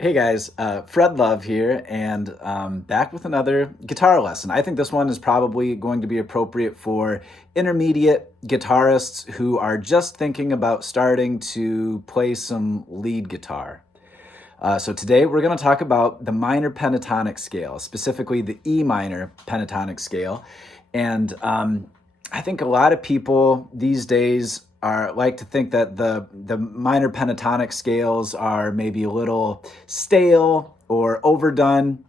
Hey guys, Fred Love here, and back with another guitar lesson. I think this one is probably going to be appropriate for intermediate guitarists who are just thinking about starting to play some lead guitar. So today we're going to talk about the minor pentatonic scale, specifically the E minor pentatonic scale. And I think a lot of people these days are like to think that the minor pentatonic scales are maybe a little stale or overdone.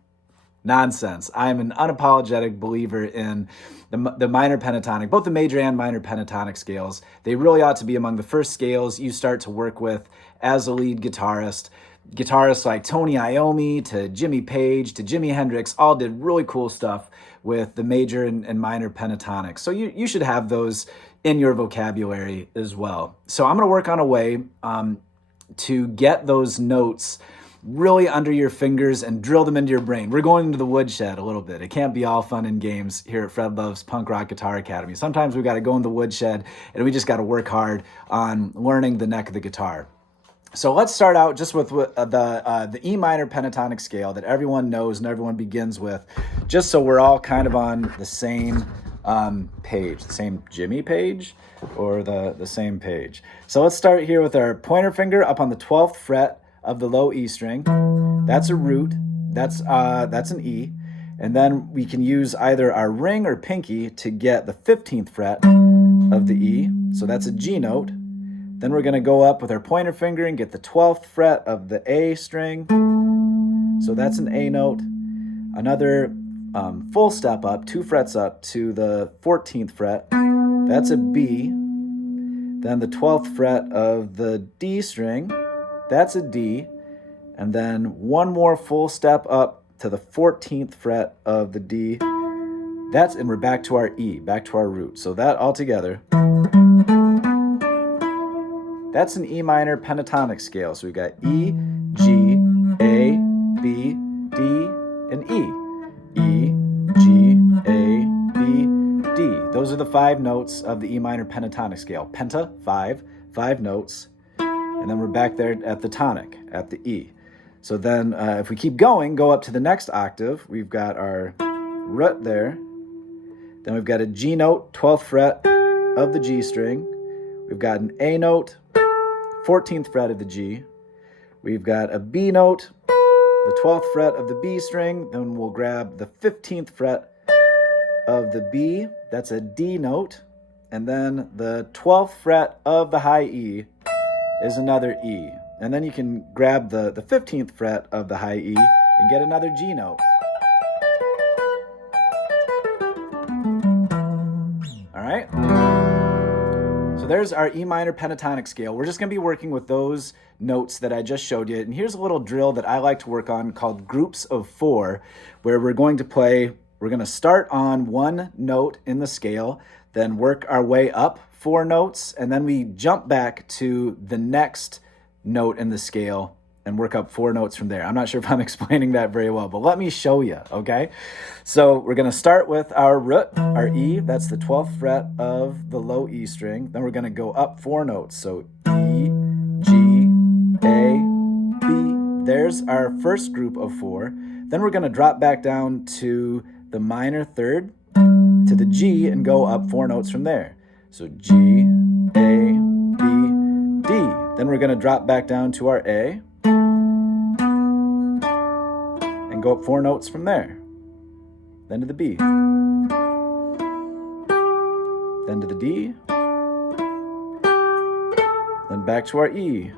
Nonsense. I'm an unapologetic believer in the minor pentatonic, both the major and minor pentatonic scales. They really ought to be among the first scales you start to work with as a lead guitarist. Guitarists like Tony Iommi to Jimmy Page to Jimi Hendrix all did really cool stuff with the major and minor pentatonic. So you should have those in your vocabulary as well. So I'm going to work on a way to get those notes really under your fingers and drill them into your brain. We're going into the woodshed a little bit. It can't be all fun and games here at Fred Love's Punk Rock Guitar Academy. Sometimes we got to go in the woodshed and we just got to work hard on learning the neck of the guitar. So let's start out just with the E minor pentatonic scale that everyone knows and everyone begins with, just so we're all kind of on the same page, the same Jimmy page or the same page. So let's start here with our pointer finger up on the 12th fret of the low E string. That's a root. That's an E. And then we can use either our ring or pinky to get the 15th fret of the E. So that's a G note. Then we're going to go up with our pointer finger and get the 12th fret of the A string. So that's an A note. Another full step up, 2 frets up to the 14th fret. That's a B. Then the 12th fret of the D string. That's a D. And then one more full step up to the 14th fret of the D. And we're back to our E, back to our root. So that all together, that's an E minor pentatonic scale. So we've got E, G, A, B, D, and E. E, G, A, B, D. Those are the 5 notes of the E minor pentatonic scale. Penta, 5 notes. And then we're back there at the tonic, at the E. So then if we keep going, go up to the next octave, we've got our root there. Then we've got a G note, 12th fret of the G string. We've got an A note, 14th fret of the G. We've got a B note, the 12th fret of the B string. Then we'll grab the 15th fret of the B. That's a D note. And then the 12th fret of the high E is another E. And then you can grab the 15th fret of the high E and get another G note. All right? So there's our E minor pentatonic scale. We're just going to be working with those notes that I just showed you. And here's a little drill that I like to work on called groups of 4, where we're going to start on one note in the scale, then work our way up 4 notes, and then we jump back to the next note in the scale and work up 4 notes from there. I'm not sure if I'm explaining that very well, but let me show you, okay? So we're going to start with our root, our E. That's the 12th fret of the low E string. Then we're going to go up 4 notes. So E, G, A, B. There's our first group of 4. Then we're going to drop back down to the minor third, to the G, and go up 4 notes from there. So G, A, B, D. Then we're going to drop back down to our A and go up 4 notes from there. Then to the B. Then to the D. Then back to our E.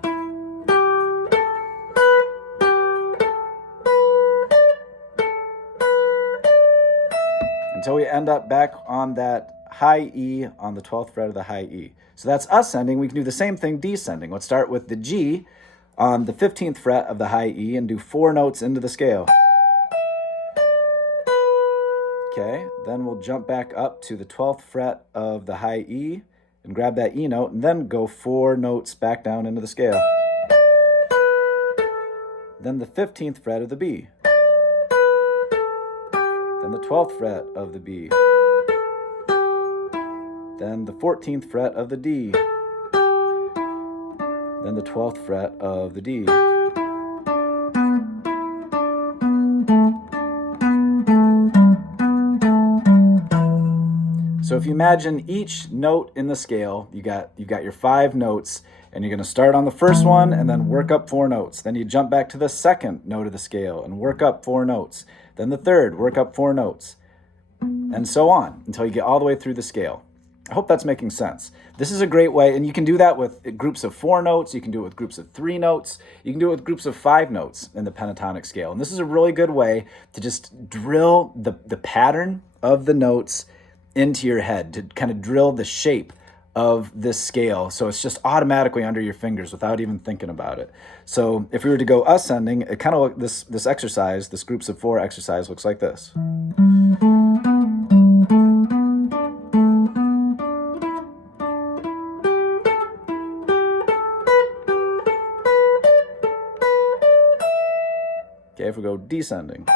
Until we end up back on that high E on the 12th fret of the high E. So that's ascending. We can do the same thing descending. Let's start with the G on the 15th fret of the high E and do 4 notes into the scale. Okay, then we'll jump back up to the 12th fret of the high E and grab that E note and then go 4 notes back down into the scale. Then the 15th fret of the B. Then the 12th fret of the B. Then the 14th fret of the D. Then the 12th fret of the D. if you imagine each note in the scale, you've got your 5 notes, and you're going to start on the first one and then work up 4 notes. Then you jump back to the second note of the scale and work up 4 notes. Then the third, work up 4 notes, and so on until you get all the way through the scale. I hope that's making sense. This is a great way, and you can do that with groups of 4 notes. You can do it with groups of 3 notes. You can do it with groups of 5 notes in the pentatonic scale. And this is a really good way to just drill the pattern of the notes into your head, to kind of drill the shape of this scale, so it's just automatically under your fingers without even thinking about it. So if we were to go ascending, it kind of this exercise, this groups of 4 exercise, looks like this. Okay, if we go descending.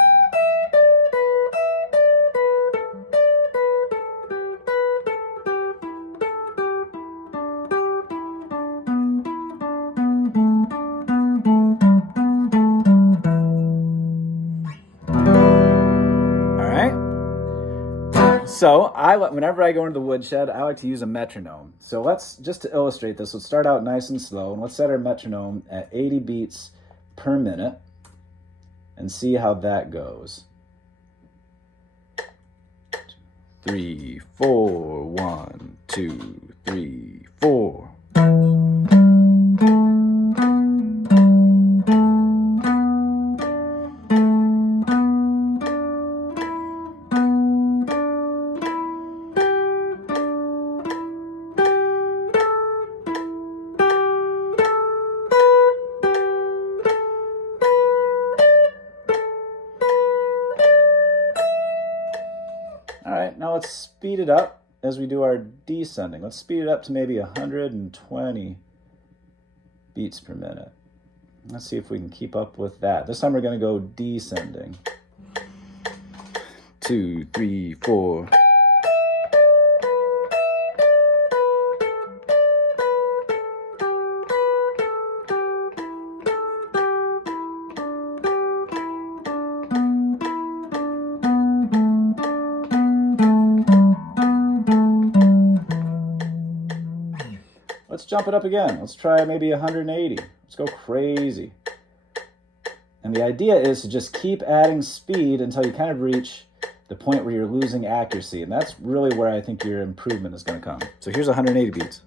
So whenever I go into the woodshed, I like to use a metronome. So just to illustrate this, let's start out nice and slow, and let's set our metronome at 80 beats per minute and see how that goes. 3, 4, 1, 2, 3, 4. All right, now let's speed it up as we do our descending. Let's speed it up to maybe 120 beats per minute. Let's see if we can keep up with that. This time we're going to go descending. 2, 3, 4. Let's jump it up again. Let's try maybe 180. Let's go crazy. And the idea is to just keep adding speed until you kind of reach the point where you're losing accuracy. And that's really where I think your improvement is going to come. So here's 180 beats.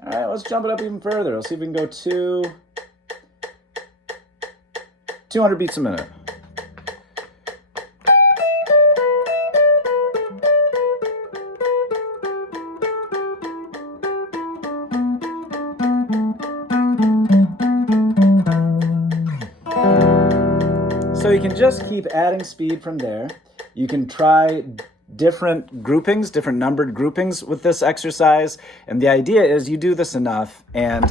All right, let's jump it up even further. Let's see if we can go 200 beats a minute. So you can just keep adding speed from there. You can try different groupings, different numbered groupings with this exercise. And the idea is you do this enough and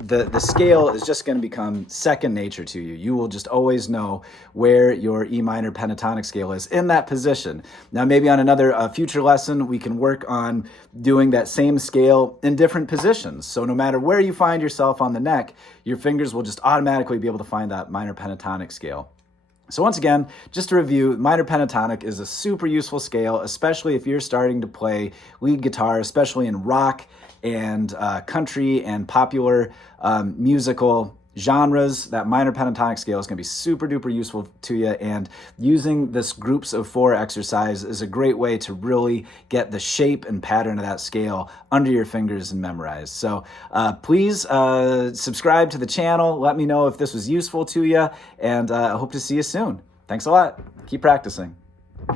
the scale is just going to become second nature to you. You will just always know where your E minor pentatonic scale is in that position. Now, maybe on another future lesson, we can work on doing that same scale in different positions. So no matter where you find yourself on the neck, your fingers will just automatically be able to find that minor pentatonic scale. So once again, just to review, minor pentatonic is a super useful scale, especially if you're starting to play lead guitar, especially in rock and country and popular musical genres. That minor pentatonic scale is going to be super duper useful to you, and using this groups of 4 exercise is a great way to really get the shape and pattern of that scale under your fingers and memorized. So please subscribe to the channel. Let me know if this was useful to you, and I hope to see you soon. Thanks a lot. Keep practicing.